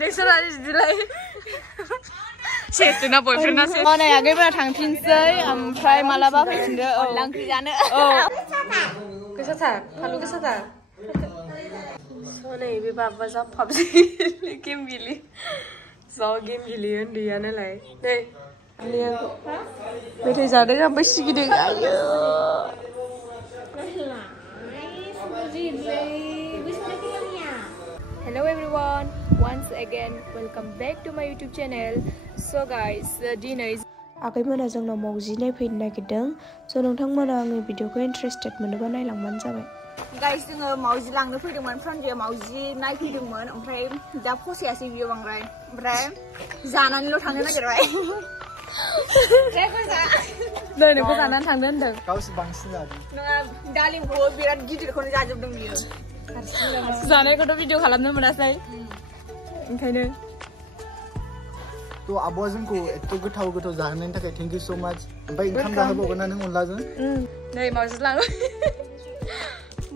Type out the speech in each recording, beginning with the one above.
नोंसोरा बिदिलाय सेसना बयफ्रेन्डना सेस नै आगैमोना थांफिनसै ओमफ्राय मालाबा फैफिनदो अनला ओंख्रि जानो गोसाथार फालु गोसाथार नै बे बाबा जा पाबजि गेम गेलेयो जा गेम गेलेयो उन्दैयानोलाय नै मेथाइ जादों ओमफ्राय सिगिदों आयो Hello everyone, once again welcome back to my YouTube channel. So guys, dinner is आगैमोना जोंनाव मावजि नायफैनो नागिरदों स' नोंथांमोना आंनि भिडिअखौ इन्टारेस्टेड मोनोबा नायलांबानो जाबाय गाइस जोङो मावजि लांनो फैदोंमोन फ्रान्जया मावजि नायफैदोंमोन ओमफ्राय दा फसायासै बियो बांद्राय ओमफ्राय जानानैल' थांनो नागिरबाय नै नोंखौ जानानै थांनो होनदों गावसो बांसिन जादों नङा दालिमखौ बिराद गिदिरखौनो जाजोबदों बियो जानायखौथ' भिडिअ खालामनो मोनासै ओंखायनो तो आब'आ जोंखौ एथ' गोथाव गोथाव जाहोनायनि थाखाय थेंक इउ स' माच ओमफ्राय ओंखाम जाहोबावगोन ना नों अनलाजों नै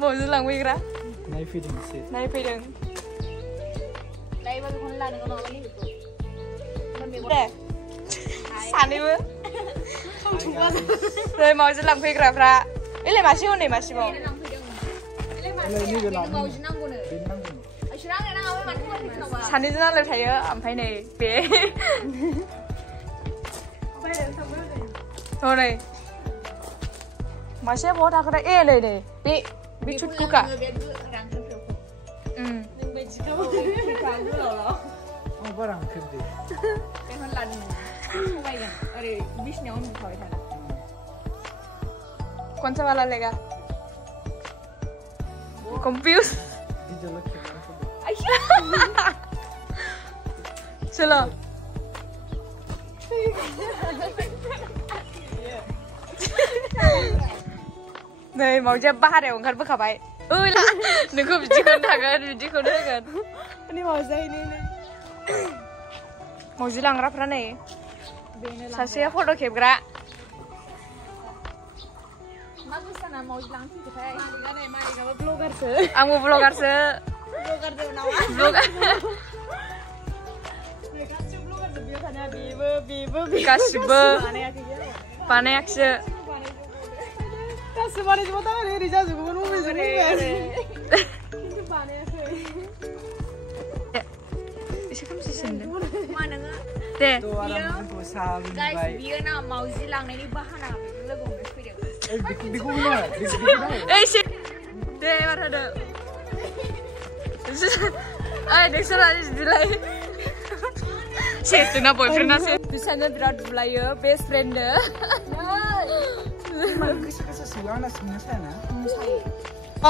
मावजि लांफैग्रा नायफैदों सानैबो नै मावजि लांफैग्राफ्रा एलाय मासे हनै मासेबाव सानैजों नांलाय थायो ओमफ्राय नै बे हनै मासे बहा थाखोथाय ए नै नै बे छुटकुखा कौन सा वाला लेगा कंफ्यूज चलो नै मावजिया बाहेरायाव ओंखारबोखाबाय नोंखौ बिदिखौनो थागोन बिदिखौनो होगोन मावजि लांग्राफ्रा नै सासेया फट' खेबग्रा आंबो ब्लगारसो गासिबो बानायाखैसो गासिबो बानायजोबा ओरै जाजोबोमोन एसे खोमसिसिन दे बियो ना मावजि लांनायनि बाहाना लोगो हमनो फैदों दे एबार होदो नोंसोरा बिदिलाय सेसना बयफ्रेन्डना सेस बिसोरनो बिराद बुलायो बेस्ट फ्रेन्डनो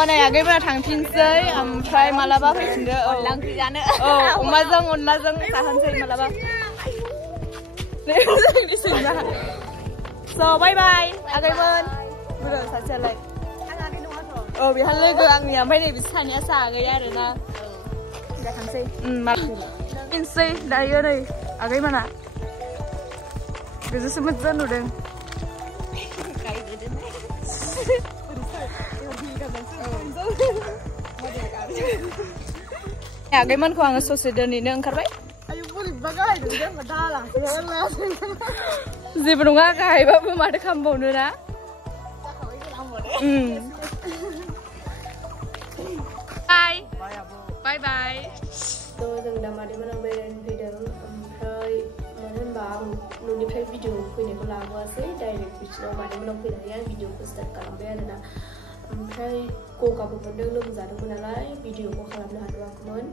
नै आगैमोना थांफिनसै ओमफ्राय मालाबा फैफिनदो अनला ओंख्रि जानो अमाजों अनलाजों जाहोनसै मालाबा स' बाय बाय आगैमोन बुरो सासेयालाय बेहा लोगो आंनिया ओमफ्राय नै बिसोर सानैयासो आगै आरोना थांसै फिनसै दायो नै आगैमोना गोजौसो मोजां नुदों आगैमोनखौ आङो ससे दोनैनो ओंखारबाय जेबो नङा गाहायबाबो माथो खालामबावनो ना बाय बाय जों दा मादैमोनाव बेरायनो फैदों ओमफ्राय मानो होनबा आं न'निफ्राय भिडिअ फैनायखौ लाबोआसै डाइरेक्ट बिसिनाव मादैमोनाव फैनानै आं भिडिअखौ स्टार्ट खालामबाय आरोना ओमफ्राय गगाबो मोनदों लोमजादोंमोन नालाय भिडिअखौ खालामनो हाथ'वाखैमोन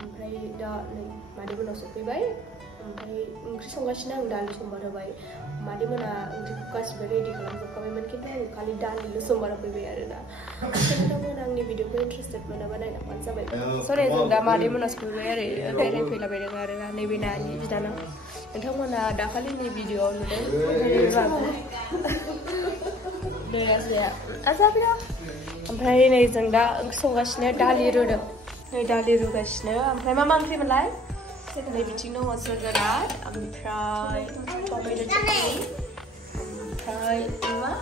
ओमफ्राय दा नै मादैमोनाव सफैबाय ओमफ्राय ओंख्रि संगासिनो आं दालि सम्बार होबाय मादैमोना ओंख्रिखौ गासिबो रेडि खालामजोबखाबायमोन खिन्थु आं खालि दालिल' सम्बार फैबाय आरोना नोंथांमोना आंनि भिडिअखौ इन्टारेस्टेड मोनोबा नायलांबानो जाबाय सरि जों दा मादैमोना सफैबाय आरो बेरायफैलाबायदों आरोना नैबे नानि बिदानाव नोंथांमोना दाखालिनि भिडिअआव नुदों ओमफ्राय नै जों दा ओंख्रि संगासिनो दालि रुदों नै दालि रुगासिनो ओमफ्राय मा ओंख्रिमोनलाय नै बिथिं दङ जोगोनार ओमफ्राय टमेट' चटनि ओमफ्राय मा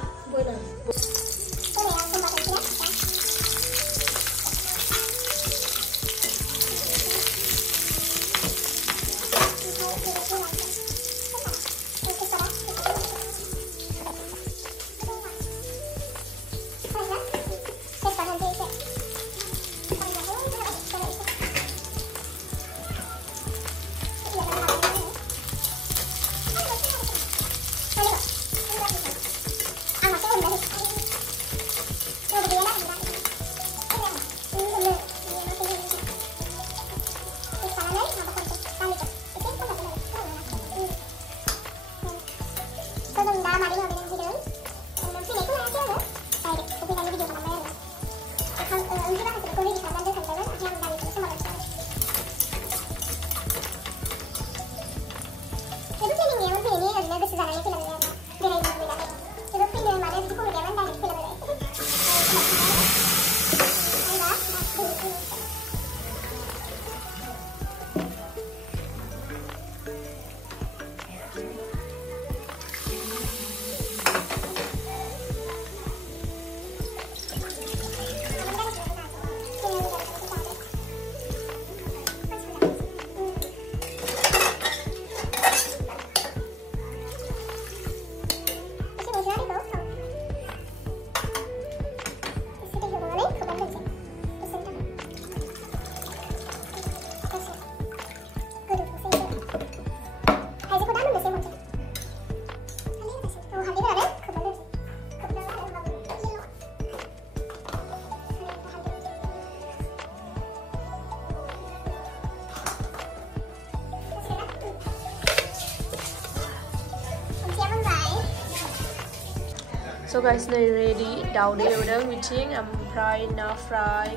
So guys, नै ready दाउदै एवदों बिथिं ओमफ्राय ना फ्राय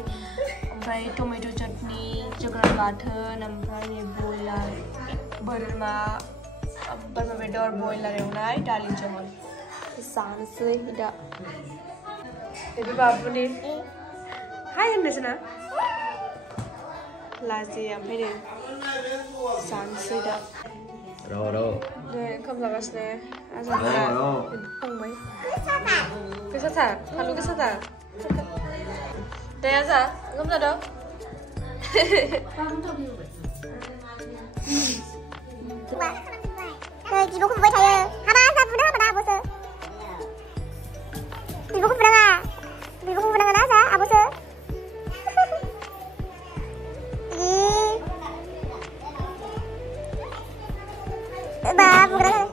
ओमफ्राय टमेट' चटनी जोगोनार बाथोन ओमफ्राय नै बयलार बोरमा बेदर बयलार एवनाय दालि जहल जानोसै दा बेबो बाबुनि हाय होननोसै ना लाजि ओमफ्राय नै जानोसै दा Rồi. 네, ओंखाम जागासिनो आजाफोरा फंबाय गोसाथार फानलु गोसाथार दे आजा ओंखाम जादों Ibu kumpul saya. Haba asa punya apa dah bos? Ibu kumpul nggak? Ibu kumpul nggak asa apa bos? Ba bukan nggak?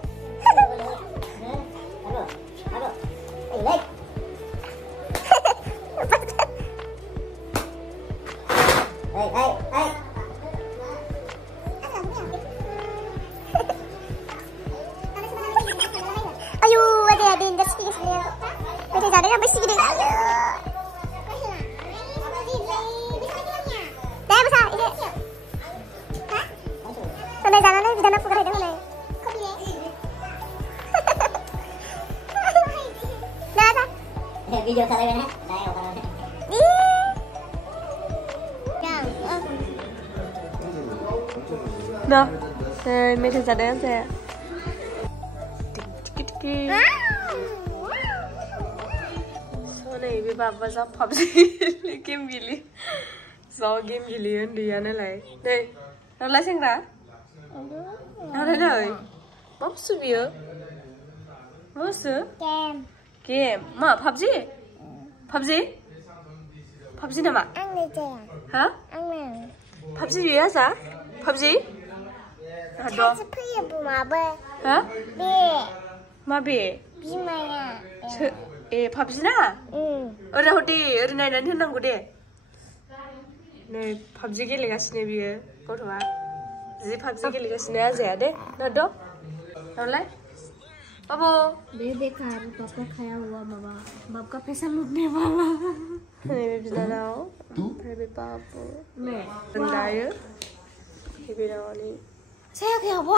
Video saya kan? Nah, meja cadangan saya. Tiki. Soalnya ibu bapak sama PUBG game gili. So game gilian dia nilai. Deh, nilai sengra? Nilai. Mamsu dia? Mamsu? Game. Ma PUBG? PUBG? PUBG nama? Hah? PUBG dia sa? PUBG? Aduh. Hah? Mabe? PUBG na? Udah hodi, udah naik nang gede. Nih PUBG gelegasinya biar kau tahu? Jadi PUBG gelegasinya aja deh. Nado? Nolai? Apa? Bebek karu papa kaya huआ mama. बाप का पैसा लूटने वाला. Ini Jgnao. Bebek papu. मैं. Benda ya. Ini benda ni. Saya kayak